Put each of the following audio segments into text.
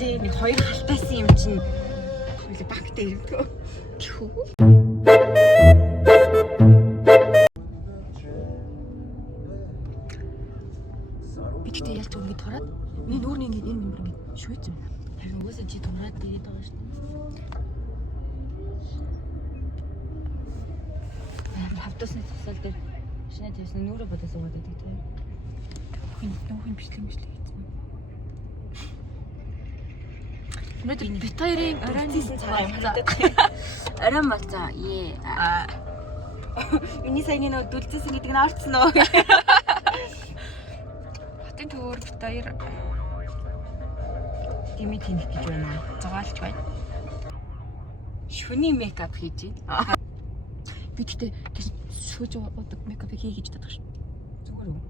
лээ. Нэг хоёр халтаасан юм чинь банк дээр ирдгөө. Гэхүү. Би тэгтээ ялч ингэж тураад миний нүүрний ингэ энэ нэмэр ингэ шүйц юм. Харин уусаа чи тураад тэгээд байгаа шүү дээ. Хавтасны цогцол дээр шинэ тавьсан нүрэ бодож суугаад байдаг тийм. Нүүхийн бичлэг хийсэн. Өнөөдөр бит хоёрын оройн цагаан юм даа. Оройн болцоо. Ээ. Миний саяны нөө дүлцсэн гэдэг нь орцсон уу? Хотын төвөр бит хоёр тимий тэнх гэж байна. Зугаалж байна. Шүний мейкап хийж байна. Би тэгтээ сүүж удаг мейкапыг хий гэж бодож байна. Зүгээр үү?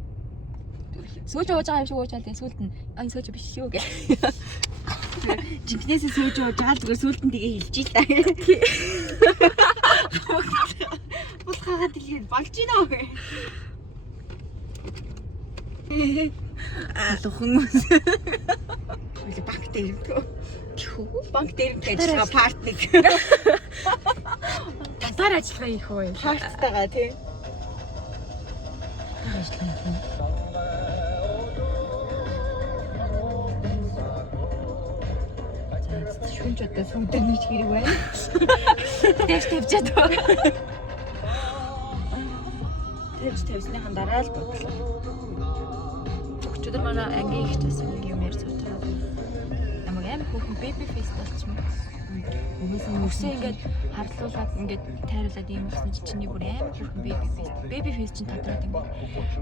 Сүүж ууж байгаа юм шиг уужаал тэгээ сүүлд нь ань сүүж биш шүү гэх. Жинкнээсээ сүүж ууж байгаа зүгээр сүүлд нь тэгээ хэлж ий та. Бул хаагаад дэлгээд болж гинэ үү? Алуухан хүмүүс. Үгүй банк дээр ирдгөө. Гэхүү. Банк дээр гэж партнер. Татар ажиллагаа хийх үү? Парттайгаа тий. Татар ажиллагаа хийх. Шүнж одоо сүмдэр нэг хэрэг байна. Тавьчаад байна. Тавьсныхан дараа л бодлоо. Өчигдөр манай ангийн ихчээс нэг юм ярьж байгаа. Намайг амар хүүхэн baby face болчихсон. Өсөө ингээд харлуулаад ингээд тайруулаад юм болсон чи чиний бүр амар хүүхэн baby face. Baby face чинь тадраад ингээд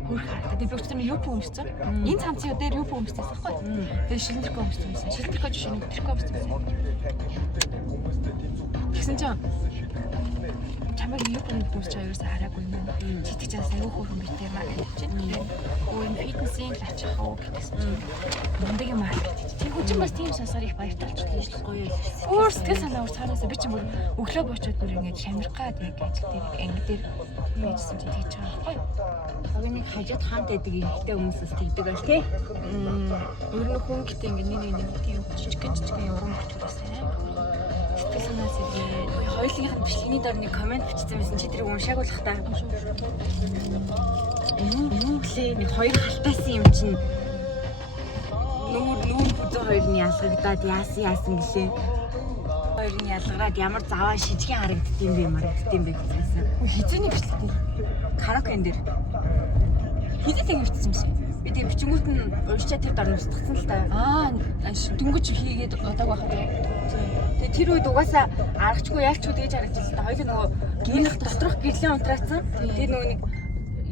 хөрх хартаа. Би өчигдөр юу өмссөн. Энэ цамцын дээр юу өмссөн байхгүй. Тэгээ шилэнтэрхүү өмссөн байсан. Шилэнтэрхүү шилэнтэрхүү өмссөн байсан. Тэгсэн чинь чамайг юу өмсч аяарсаа хараагүй юм. Читгч чаас аюу хөөрхөн битэй маа гэж чинь. Өө энэ фитнесийн л ачих уу гэсэн чинь. Мундаг юм аа. Тийм хүчин бас тийм сасаар их баяртай болчихлоо шүү дээ. Гоё. Өөр сэтгэл санаа цаанаасаа би ч бүр өглөө бочоод бүр ингэж шамиргаад яг ажил дээр анги дээр хийжсэн чинь тэгж байгаа байхгүй. Хогныг хажууд хаант байдаг ихтэй хүмүүсээс тэгдэг байл тий. Ер нь хүн гэдэг ингэ нэг тийм жижиг уран бүтээл сайн. Сэтгэл санаас ирээ. Хоёулынх нь бичлэгийн дор нэг комент бичсэн байсан. Чи тэрийг уншааг болох та. Юм блэ нэг хоёр халтаасан юм чинь нүүр бүзүү хоёрын ялгагдаад яасан гэлээ. Хоёрын ялгараад ямар заваа шижгийн харагддсан бэ гэсэн. Хизээний бичлэг. Караокен дээр. Хизээ тэг бичсэн юм шиг. Би тэг бичингүүт нь уншчаа тэр дор устгацсан л та. Дөнгөж хийгээд удааг байхад. Тэгээ тэр үед угаасаа аргачгүй яалчгүй тэгж харагдчихлаа та. Хоёул нөгөө гэрэл доторх гэрлийн унтраацсан. Тэр нөгөө нэг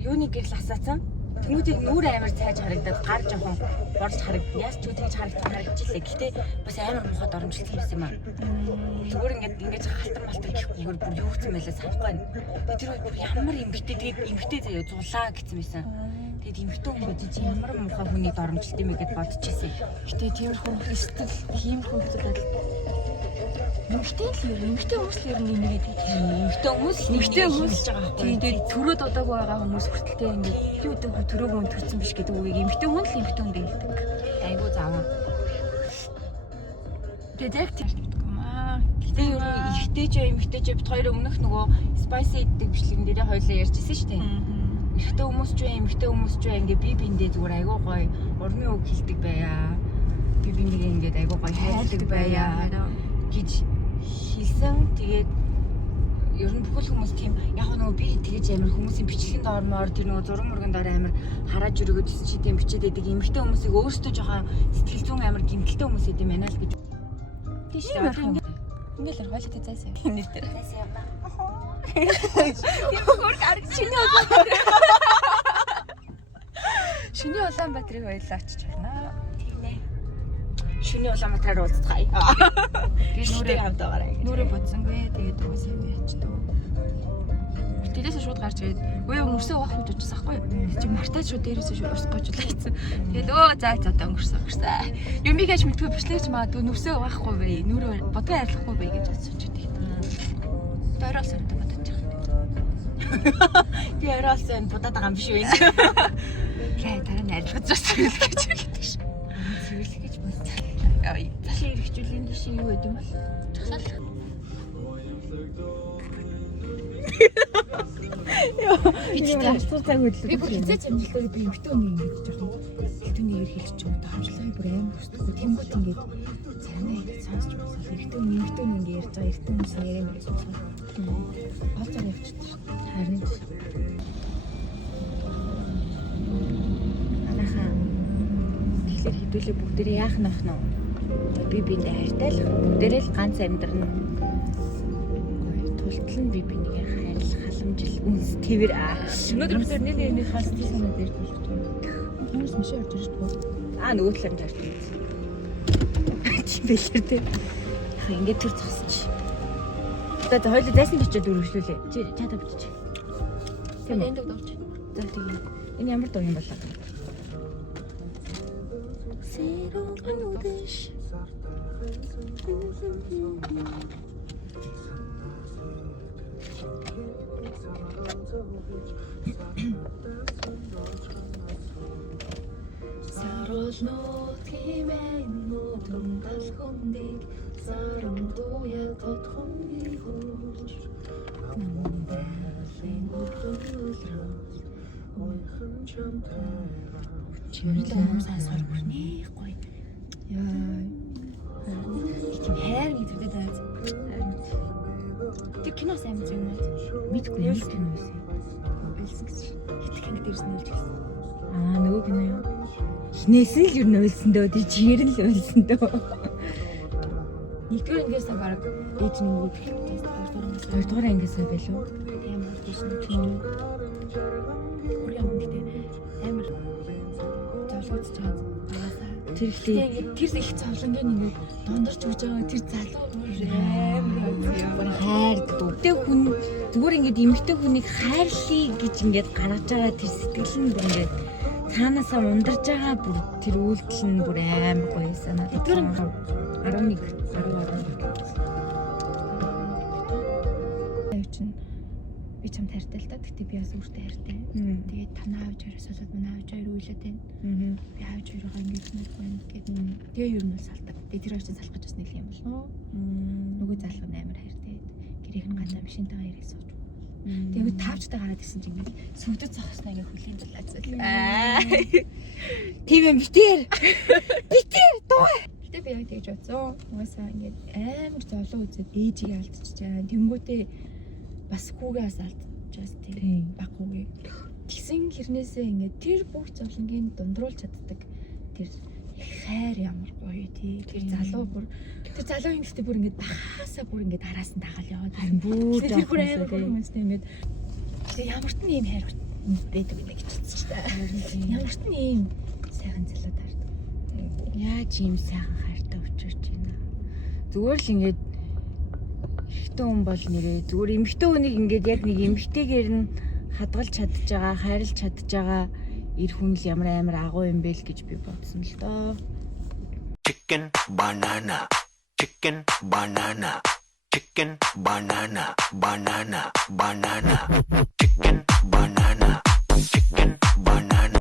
юуны гэрэл асаацсан. Тэмүүтийг нүүр амар цайж харагдаад гар жоохон борж харагдсан. Яалчгүй тэгж харагдчихлаа. Гэхдээ бас амар мухад оромжлсон юм аа. Зүгээр ингэж халтар малтар гэхгүйгээр бүр юу гэсэн байлаа санахгүй байна. Тэр үед бүр ямар эмгтэй тэгээд эмгтэй заяа зулаа гэсэн байсан. Тэгээд эмгтэй хүмүүс чи ямар муухай хүний доромжилт юм бэ гэд бодчихсон. Гэтэ тэр хүн сэтгэл хийм хүмүүстэй эмгтэй хүмүүс л ер нь нэгээд эмгтэй хүмүүс хийж байгаа байхгүй. Тэгээд төрөөд удаагүй байгаа хүмүүс хүртэлтэй ингэ юу гэдэг төрөөг хүн төрсөн биш гэдэг үгийг эмгтэй хүн л эмгтэй хүн гэдэг. Айгуу зааваа. Тэгээд яг тийм юм аа. Гэтэ ер нь ихтэйч эмгтэйч бит хоёр өмнөх нөгөө spicy гэдэг бичлэгэн дээрээ хоёулаа ярьжсэн шүү дээ. Ихтэй хүмүүс ч бай, эмгтэй хүмүүс ч бай ингээ би биндээ зүгээр айгуу гоё урмын үг хэлдэг байя. Би биндээ ингээд айгуу гоё хайрладаг байя гэж хэлсэн. Тэгээд ер нь бүхэл хүмүүс тийм яг нөгөө би тэгэж амар хүмүүсийн бичлэгийн доормоор тэр нөгөө зураг мөргөн доор амар хараад жүргөөд чи тийм бичээд байдаг эмгтэй хүмүүсийг өөрсдөө жоохон сэтгэл зүйн амар гэмтэлтэй хүмүүс идэм байна л гэж. Тийш л ингээл хойлоо зайсан юм. Нэртэй. Зайсан юм байна. Тийм хөр гарч чиний улаан. Шиний Улаанбаатарыг баярлаа очиж байна. Тийм ээ. Шиний Улаанбаатараар уулзцгаая. Тэгээд нүрээ хамтаагаарай. Нүрээ бодсонгүй. Тэгээд уусаа ячдөө. Тэрээс шууд гарч ирээд үе өнгөрсөө واخ гэж бодчихсан байхгүй юу? Чи мартаад шууд дээрээсээ шууд усах гэж байсан. Тэгээд заа одоо өнгөрсөн. Юм би гэж мэдгүй бичлэгч магадгүй нүрсөө واخгүй бай. Нүрээ бодгоо арилахгүй бай гэж бодсон ч гэдэг. Дөрөв сард бодож байгаа. Би оролцсон будаад байгаа юм биш үү? Яа дараа нь арилгаж байгаа гэж гэдэг ш. Цэвэрлэх гэж бодсон. Ой, чи Өвлийн гişin юу гэдэг юм бол чахлал. Би бүр хизээч амжилтаар би эмхтэн үнийг ингэж жоохон хэлтүнийг хэлчих ч юм уу тавчлаа бүр амар хүсдэггүй тэнгуут ингэж цаанаа ингэж сонсч басаад эмхтэн ингэж ярьж байгаа эртэн хүмүүс яриа мэрэг сонсоод олж аваад явчихдаг шүү дээ. Харин Анахаа тэгэхээр хэдүүлээ бүгдээрээ яах нь ах нь би биэндээ хайртай л бүгдээрээ л ганц амьдрна. Тултал нь би бинийг хайрлах халамжил үнс твэр өнөөдөр бид нэг хасдаг санаад ярьж болж байна. Хүмүүс мишээ орж ирж байна. нөгөө талаар нь ярьж байна. Чи бэлэр дээ. Яг ингээд төр зогсож. Тэгээд хоёул зайсан бичээд өргөжлүүлээ. Чи чатаа бичиж. Тийм энд догдож. За тийм. Энэ ямар дуу юм болоо? Сэро анудэш. Саролно тимэн модон талхондыг сарамдуя тотхоныг хурж намдалын хөдлөлрөө ойхон чамтай чимлэн сансаар бүрнээ гоё яа тийм хайр гэдэг даа тэр кино сайн юм байна Мэдгүй юм кино байсан. билсэн гэсэн хитг анги дээрс нэлж гисэн Нөгөө кино юу? Хинээсэн л юу нөлсөн дөө тий чигээр л нөлсөн дөө. нэгдүгээр ангиасаа баг ээж нөгөө Хоёрдугаар ангиасаа байлуу. тийм бол тийш нэг Урьян мэдээ амар зовлооч чад багасаа Тэр ихтэй тэр их зовлонгийн нэг дондарч өгж байгаа тэр залуу амар хайрдаг. Өвдөө хүн зүгээр ингээд эмэгтэй хүнийг хайрлая гэж ингээд гаргаж байгаа тэр сэтгэл нь бүр ингээд цаанаасаа ундарж байгаа бүр тэр үйлдэл нь бүр амар гоё санаад. Тэр 11 би чам хайртай л да. Гэтэ би бас өөртөө хайртай. Тэгээд танаа авч хоёроос болоод манай авч хоёр үйлээд байна. Би авч хоёроо ингэж нэг байна гэдэг. Тэгээ ер нь бол салдаг. Тэгээд тэр хоёр чинь салах гэж бас нэг юм болов. Нөгөө залуу амар хайртай. Гэрийнх нь ганцаа машинтайгаа ярих сууж. Тэгээд тавчтай гараад ирсэн чинь ингээд сүвдэд зогсноо ингээд хүлийн дулаад заа. Тийм юм битээр. Битээр дуу. Гэтэ би яг тэгж бодсон. Угаасаа ингээд амар золоо үзээд ээжийг алдчихж байгаа. Тэнгүүтээ бас хүүгээ бас алдчихсан тийм баг хүүгээ. Тэгсэн хэрнээсээ ингээд тэр бүх зовлонгийн дундруулж чаддаг тэр хайр ямар гоё тий. Тэр залуу бүр тэр залуугийн гэхдээ бүр ингээд багасаа бүр ингээд араас нь дагаал яваад харин бүр тэр бүр амар хүмүүстэй ингээд тэгээ ямар ч нэм хайр байдаг юм гэж хэлсэн шүү дээ. Ямар ч нэм сайхан залуу таардаг. Яаж ийм сайхан хайртай учирч байна. Зүгээр л ингээд эмэгтэй хүн бол нэрээ зүгээр эмэгтэй хүнийг ингээд яг нэг эмэгтэйгээр нь хадгалж чадж байгаа, хайрлж чадж байгаа эр хүн л ямар амар агуу юм бэ л гэж би бодсон л доо. Chicken banana, chicken banana, chicken banana, banana, banana, chicken banana, chicken banana.